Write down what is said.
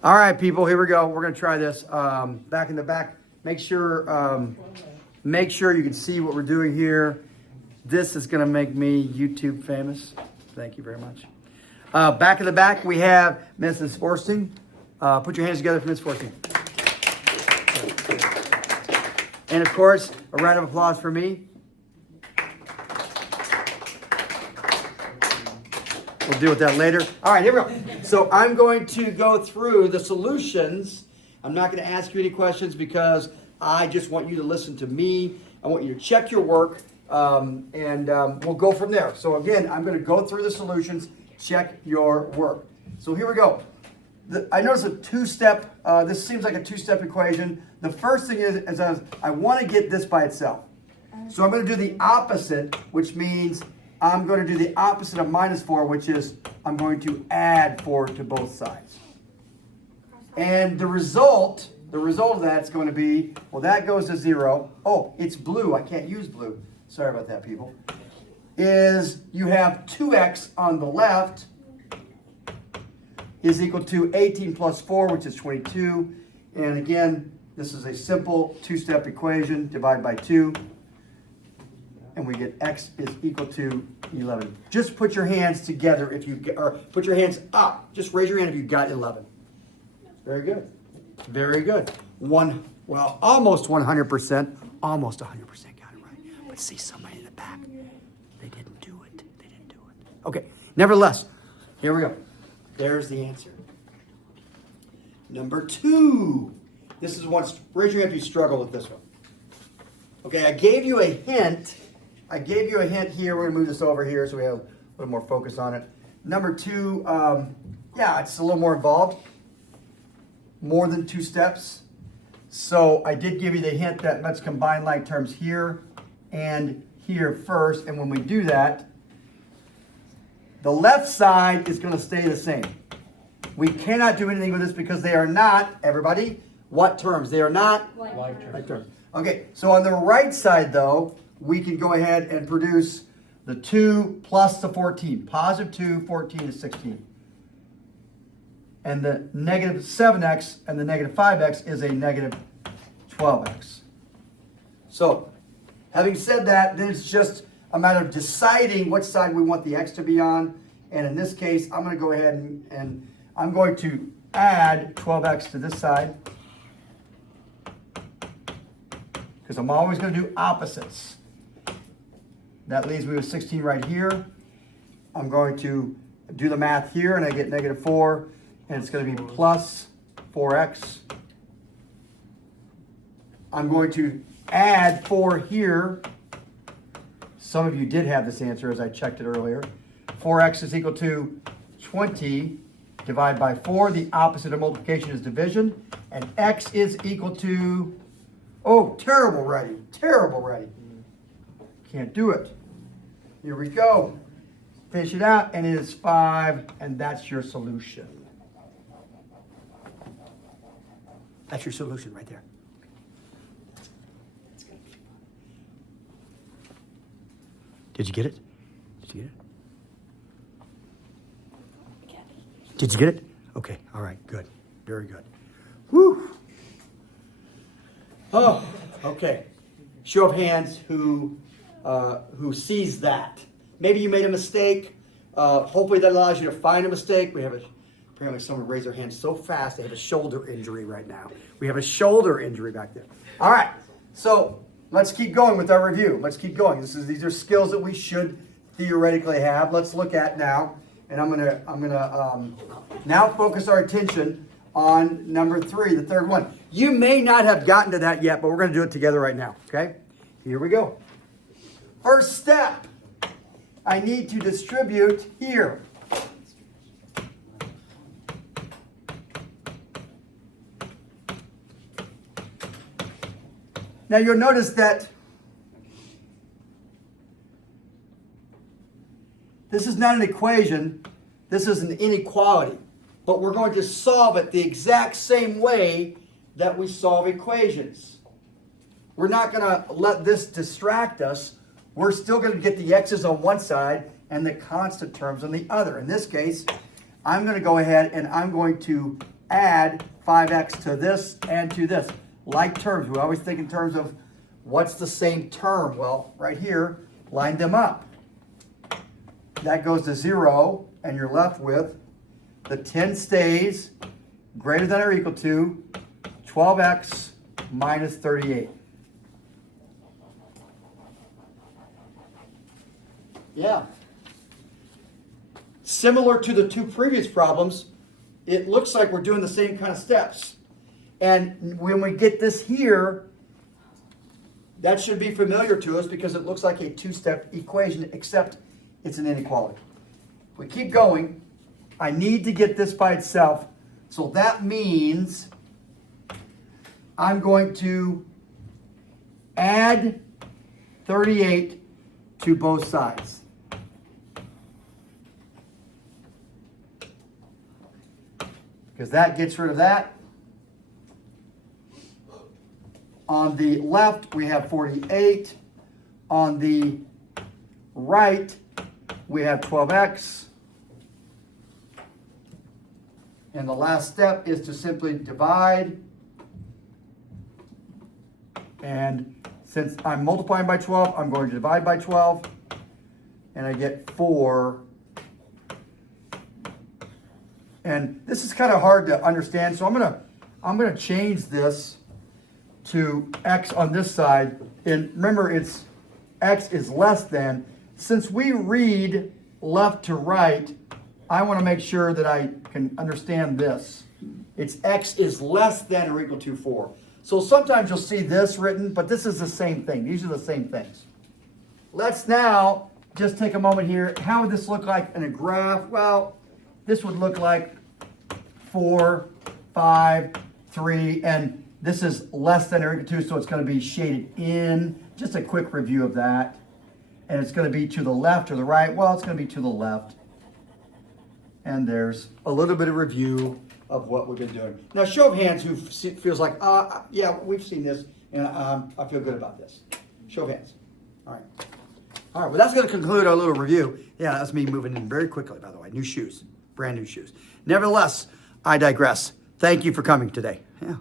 All right, people, here we go. We're going to try this. Back in the back, make sure you can see what we're doing here. This is going to make me YouTube famous. Thank you very much. Back in the back, we have Mrs. Forsting. Put your hands together for Ms. Forsting. And of course, a round of applause for me. We'll deal with that later. All right, here we go. So I'm going to go through the solutions. I'm not going to ask you any questions because I just want you to listen to me. I want you to check your work, and we'll go from there. So again, I'm going to go through the solutions, check your work. So here we go. I notice a two-step, this seems like a two-step equation. The first thing is I want to get this by itself. So I'm going to do the opposite, which means I'm going to do the opposite of minus 4, which is I'm going to add 4 to both sides. And the result of that is going to be, well, that goes to 0. Oh, it's blue. I can't use blue. Sorry about that, people. Is you have 2x on the left is equal to 18 plus 4, which is 22. And again, this is a simple two-step equation. Divide by 2. And we get x is equal to 11. Just put your hands together if you get, or put your hands up. Just raise your hand if you got 11. Very good. Very good. Almost 100%. Almost 100% got it right. But see somebody in the back. They didn't do it. Okay. Nevertheless, here we go. There's the answer. Number 2. This is one. Raise your hand if you struggle with this one. Okay, I gave you a hint. Here. We're going to move this over here so we have a little more focus on it. Number 2, it's a little more involved. More than 2 steps. So I did give you the hint that let's combine like terms here and here first. And when we do that, the left side is going to stay the same. We cannot do anything with this because they are not, everybody, what terms? They are not like terms. Okay, so on the right side, though, we can go ahead and produce the 2 plus the 14. Positive 2, 14 is 16. And the negative 7x and the negative 5x is a negative 12x. So, having said that, then it's just a matter of deciding which side we want the x to be on. And in this case, I'm going to go ahead and I'm going to add 12x to this side. Because I'm always going to do opposites. That leaves me with 16 right here. I'm going to do the math here, and I get negative 4, and it's going to be plus 4x. I'm going to add 4 here. Some of you did have this answer as I checked it earlier. 4x is equal to 20 divided by 4. The opposite of multiplication is division. And x is equal to, oh, terrible writing. Can't do it. Here we go. Finish it out, and it is 5, and that's your solution. That's your solution right there. Did you get it? Did you get it? Okay, all right, good. Very good. Woo! Oh, okay. Show of hands who sees that. Maybe you made a mistake. Hopefully that allows you to find a mistake. Apparently someone raised their hand so fast they have a shoulder injury right now. We have a shoulder injury back there. All right, so let's keep going with our review. Let's keep going. These are skills that we should theoretically have. Let's look at now, and I'm gonna now focus our attention on number 3, the third one. You may not have gotten to that yet, but we're going to do it together right now. Okay, here we go. First step, I need to distribute here. Now you'll notice that this is not an equation, this is an inequality. But we're going to solve it the exact same way that we solve equations. We're not going to let this distract us. We're still going to get the x's on one side and the constant terms on the other. In this case, I'm going to go ahead and I'm going to add 5x to this and to this. Like terms, we always think in terms of what's the same term. Well, right here, line them up. That goes to 0, and you're left with the 10 stays greater than or equal to 12x minus 38. Yeah. Similar to the two previous problems, it looks like we're doing the same kind of steps. And when we get this here, that should be familiar to us because it looks like a two-step equation, except it's an inequality. If we keep going, I need to get this by itself. So that means I'm going to add 38 to both sides. Because that gets rid of that. On the left, we have 48. On the right, we have 12x. And the last step is to simply divide. And since I'm multiplying by 12, I'm going to divide by 12. And I get 4. And this is kind of hard to understand, so I'm gonna change this to x on this side. And remember, it's x is less than. Since we read left to right, I want to make sure that I can understand this. It's x is less than or equal to 4. So sometimes you'll see this written, but this is the same thing. These are the same things. Let's now just take a moment here. How would this look like in a graph? Well, this would look like 4, 5, 3, and this is less than or equal to, so it's going to be shaded in. Just a quick review of that. And it's going to be to the left or the right. Well, it's going to be to the left. And there's a little bit of review of what we've been doing. Now, show of hands who feels like, yeah, we've seen this, and I feel good about this. Show of hands. All right. All right, well, that's going to conclude our little review. Yeah, that's me moving in very quickly, by the way. New shoes, brand new shoes. Nevertheless, I digress. Thank you for coming today. Yeah.